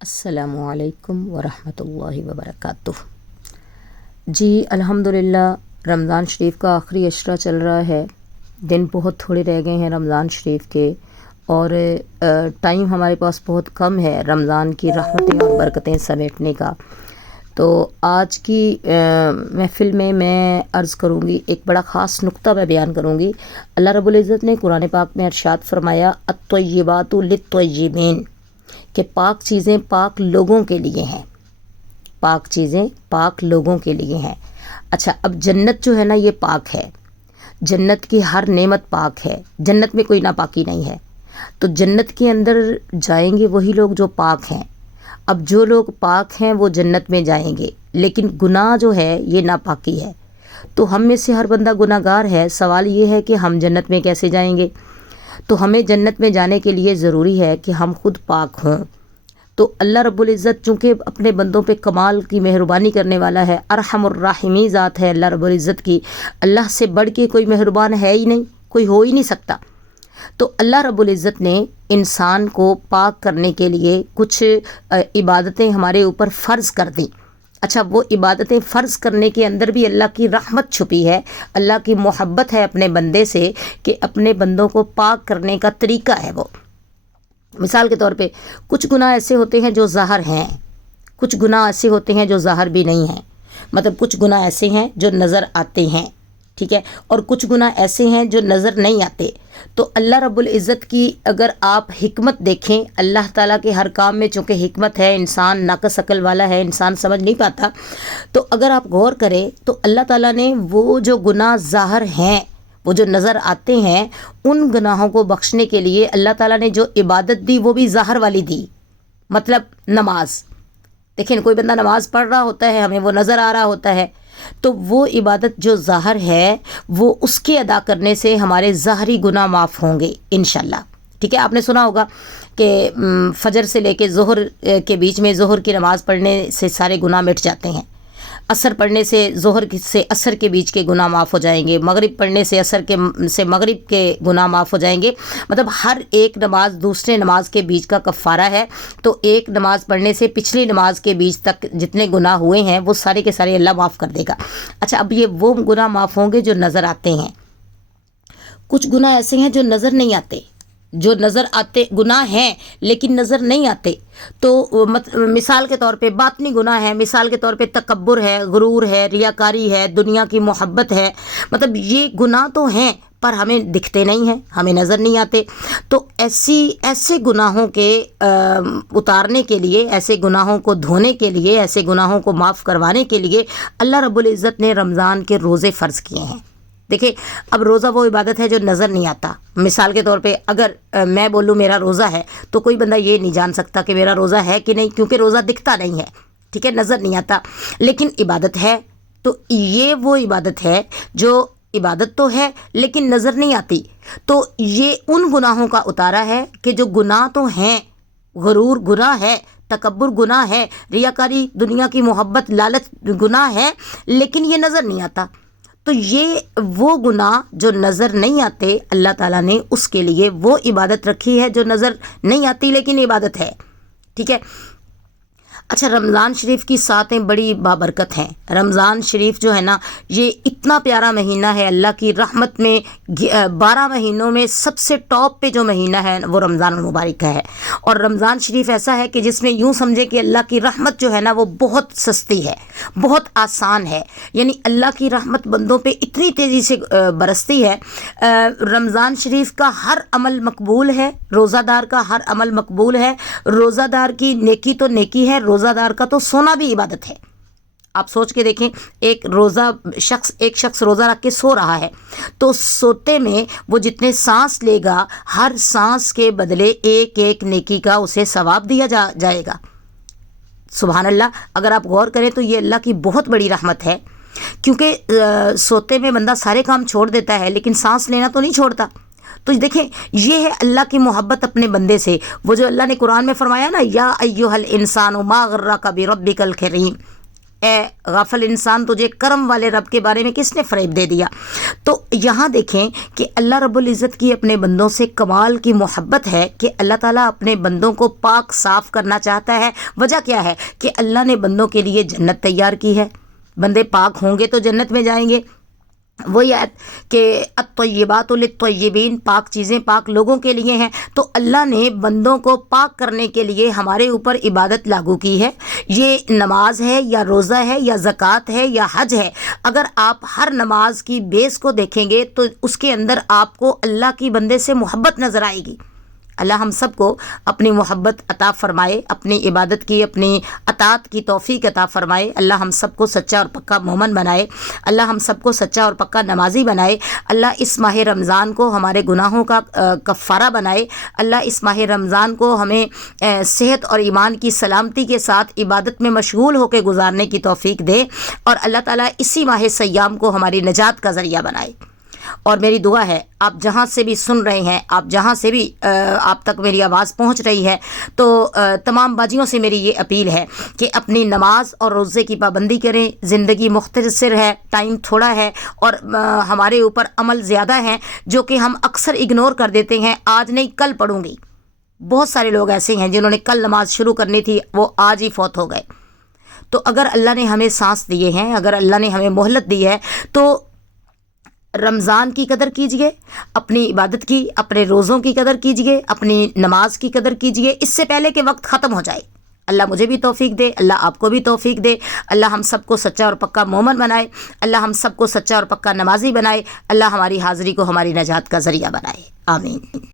السلام علیکم ورحمۃ اللہ وبرکاتہ۔ جی الحمدللہ، رمضان شریف کا آخری عشرہ چل رہا ہے۔ دن بہت تھوڑے رہ گئے ہیں رمضان شریف کے، اور ٹائم ہمارے پاس بہت کم ہے رمضان کی رحمتیں اور برکتیں سمیٹنے کا۔ تو آج کی محفل میں عرض کروں گی، ایک بڑا خاص نقطہ میں بیان کروں گی۔ اللہ رب العزت نے قرآن پاک میں ارشاد فرمایا الطیبات للطیبین، کہ پاک چیزیں پاک لوگوں کے لیے ہیں، پاک چیزیں پاک لوگوں کے لیے ہیں۔ اچھا، اب جنت جو ہے نا یہ پاک ہے، جنت کی ہر نعمت پاک ہے، جنت میں کوئی ناپاکی نہیں ہے۔ تو جنت کے اندر جائیں گے وہی لوگ جو پاک ہیں۔ اب جو لوگ پاک ہیں وہ جنت میں جائیں گے، لیکن گناہ جو ہے یہ ناپاکی ہے۔ تو ہم میں سے ہر بندہ گناہ گار ہے۔ سوال یہ ہے کہ ہم جنت میں کیسے جائیں گے؟ تو ہمیں جنت میں جانے کے لیے ضروری ہے کہ ہم خود پاک ہوں۔ تو اللہ رب العزت چونکہ اپنے بندوں پہ کمال کی مہربانی کرنے والا ہے، ارحم الراحمین ذات ہے اللہ رب العزت کی، اللہ سے بڑھ کے کوئی مہربان ہے ہی نہیں، کوئی ہو ہی نہیں سکتا۔ تو اللہ رب العزت نے انسان کو پاک کرنے کے لیے کچھ عبادتیں ہمارے اوپر فرض کر دیں۔ اچھا، وہ عبادتیں فرض کرنے کے اندر بھی اللہ کی رحمت چھپی ہے، اللہ کی محبت ہے اپنے بندے سے، کہ اپنے بندوں کو پاک کرنے کا طریقہ ہے وہ۔ مثال کے طور پہ کچھ گناہ ایسے ہوتے ہیں جو ظاہر ہیں، کچھ گناہ ایسے ہوتے ہیں جو ظاہر بھی نہیں ہیں، مطلب کچھ گناہ ایسے ہیں جو نظر آتے ہیں، ٹھیک ہے، اور کچھ گناہ ایسے ہیں جو نظر نہیں آتے۔ تو اللہ رب العزت کی اگر آپ حکمت دیکھیں، اللہ تعالیٰ کے ہر کام میں چونکہ حکمت ہے، انسان ناقص عقل والا ہے، انسان سمجھ نہیں پاتا، تو اگر آپ غور کریں تو اللہ تعالیٰ نے وہ جو گناہ ظاہر ہیں، وہ جو نظر آتے ہیں، ان گناہوں کو بخشنے کے لیے اللہ تعالیٰ نے جو عبادت دی وہ بھی ظاہر والی دی۔ مطلب نماز، دیکھیں کوئی بندہ نماز پڑھ رہا ہوتا ہے، ہمیں وہ نظر آ رہا ہوتا ہے، تو وہ عبادت جو ظاہر ہے وہ اس کے ادا کرنے سے ہمارے ظاہری گناہ معاف ہوں گے انشاءاللہ۔ ٹھیک ہے، آپ نے سنا ہوگا کہ فجر سے لے کے ظہر کے بیچ میں ظہر کی نماز پڑھنے سے سارے گناہ مٹ جاتے ہیں، عصر پڑھنے سے ظہر سے عصر کے بیچ کے گناہ معاف ہو جائیں گے، مغرب پڑھنے سے عصر سے مغرب کے گناہ معاف ہو جائیں گے۔ مطلب ہر ایک نماز دوسرے نماز کے بیچ کا کفارہ ہے، تو ایک نماز پڑھنے سے پچھلی نماز کے بیچ تک جتنے گناہ ہوئے ہیں وہ سارے کے سارے اللہ معاف کر دے گا۔ اچھا، اب یہ وہ گناہ معاف ہوں گے جو نظر آتے ہیں۔ کچھ گناہ ایسے ہیں جو نظر نہیں آتے، جو نظر آتے گناہ ہیں لیکن نظر نہیں آتے۔ تو مثال کے طور پہ باطنی گناہ ہے، مثال کے طور پہ تکبر ہے، غرور ہے، ریاکاری ہے، دنیا کی محبت ہے، مطلب یہ گناہ تو ہیں پر ہمیں دکھتے نہیں ہیں، ہمیں نظر نہیں آتے۔ تو ایسے گناہوں کے اتارنے کے لیے، ایسے گناہوں کو دھونے کے لیے، ایسے گناہوں کو معاف کروانے کے لیے اللہ رب العزت نے رمضان کے روزے فرض کیے ہیں۔ دیکھیں، اب روزہ وہ عبادت ہے جو نظر نہیں آتا۔ مثال کے طور پہ اگر میں بولوں میرا روزہ ہے تو کوئی بندہ یہ نہیں جان سکتا کہ میرا روزہ ہے کہ نہیں، کیونکہ روزہ دکھتا نہیں ہے، ٹھیک ہے، نظر نہیں آتا، لیکن عبادت ہے۔ تو یہ وہ عبادت ہے جو عبادت تو ہے لیکن نظر نہیں آتی۔ تو یہ ان گناہوں کا اتارا ہے کہ جو گناہ تو ہیں، غرور گناہ ہے، تکبر گناہ ہے، ریاکاری، دنیا کی محبت، لالچ گناہ ہے، لیکن یہ نظر نہیں آتا۔ تو یہ وہ گناہ جو نظر نہیں آتے، اللہ تعالیٰ نے اس کے لیے وہ عبادت رکھی ہے جو نظر نہیں آتی لیکن عبادت ہے، ٹھیک ہے۔ اچھا، رمضان شریف کی ساتیں بڑی بابرکت ہیں۔ رمضان شریف جو ہے نا یہ اتنا پیارا مہینہ ہے، اللہ کی رحمت میں 12 مہینوں میں سب سے ٹاپ پہ جو مہینہ ہے وہ رمضان المبارک کا ہے۔ اور رمضان شریف ایسا ہے کہ جس میں یوں سمجھے کہ اللہ کی رحمت جو ہے نا وہ بہت سستی ہے، بہت آسان ہے، یعنی اللہ کی رحمت بندوں پہ اتنی تیزی سے برستی ہے۔ رمضان شریف کا ہر عمل مقبول ہے، روزہ دار کا ہر عمل مقبول ہے، روزہ دار کی نیکی تو نیکی ہے، روزہ دار کا تو سونا بھی عبادت ہے۔ آپ سوچ کے دیکھیں، ایک شخص روزہ رکھ کے سو رہا ہے، تو سوتے میں وہ جتنے سانس لے گا، ہر سانس کے بدلے ایک ایک نیکی کا اسے ثواب دیا جائے گا۔ سبحان اللہ، اگر آپ غور کریں تو یہ اللہ کی بہت بڑی رحمت ہے، کیونکہ سوتے میں بندہ سارے کام چھوڑ دیتا ہے لیکن سانس لینا تو نہیں چھوڑتا۔ تو دیکھیں، یہ ہے اللہ کی محبت اپنے بندے سے، وہ جو اللہ نے قرآن میں فرمایا نا، یا ایھا الانسان ما غرک بربک الکریم، اے غافل انسان تجھے کرم والے رب کے بارے میں کس نے فریب دے دیا۔ تو یہاں دیکھیں کہ اللہ رب العزت کی اپنے بندوں سے کمال کی محبت ہے کہ اللہ تعالیٰ اپنے بندوں کو پاک صاف کرنا چاہتا ہے۔ وجہ کیا ہے کہ اللہ نے بندوں کے لیے جنت تیار کی ہے، بندے پاک ہوں گے تو جنت میں جائیں گے۔ وہی آیت کہ الطیبات للطیبین، پاک چیزیں پاک لوگوں کے لیے ہیں۔ تو اللہ نے بندوں کو پاک کرنے کے لیے ہمارے اوپر عبادت لاگو کی ہے۔ یہ نماز ہے یا روزہ ہے یا زکوٰۃ ہے یا حج ہے، اگر آپ ہر نماز کی بیس کو دیکھیں گے تو اس کے اندر آپ کو اللہ کی بندے سے محبت نظر آئے گی۔ اللہ ہم سب کو اپنی محبت عطا فرمائے، اپنی عبادت کی، اپنی اطاعت کی توفیق عطا فرمائے۔ اللہ ہم سب کو سچا اور پکا مومن بنائے، اللہ ہم سب کو سچا اور پکا نمازی بنائے۔ اللہ اس ماہ رمضان کو ہمارے گناہوں کا کفارہ بنائے۔ اللہ اس ماہ رمضان کو ہمیں صحت اور ایمان کی سلامتی کے ساتھ عبادت میں مشغول ہو کے گزارنے کی توفیق دے، اور اللہ تعالیٰ اسی ماہ سیام کو ہماری نجات کا ذریعہ بنائے۔ اور میری دعا ہے آپ جہاں سے بھی سن رہے ہیں، آپ جہاں سے بھی آپ تک میری آواز پہنچ رہی ہے، تو تمام باجیوں سے میری یہ اپیل ہے کہ اپنی نماز اور روزے کی پابندی کریں۔ زندگی مختصر ہے، ٹائم تھوڑا ہے، اور ہمارے اوپر عمل زیادہ ہیں جو کہ ہم اکثر اگنور کر دیتے ہیں۔ آج نہیں کل پڑھوں گی، بہت سارے لوگ ایسے ہیں جنہوں نے کل نماز شروع کرنی تھی، وہ آج ہی فوت ہو گئے۔ تو اگر اللہ نے ہمیں سانس دیے ہیں، اگر اللہ نے ہمیں مہلت دی ہے، تو رمضان کی قدر کیجئے، اپنی عبادت کی، اپنے روزوں کی قدر کیجئے، اپنی نماز کی قدر کیجئے، اس سے پہلے کہ وقت ختم ہو جائے۔ اللہ مجھے بھی توفیق دے، اللہ آپ کو بھی توفیق دے، اللہ ہم سب کو سچا اور پکا مومن بنائے، اللہ ہم سب کو سچا اور پکا نمازی بنائے، اللہ ہماری حاضری کو ہماری نجات کا ذریعہ بنائے، آمین۔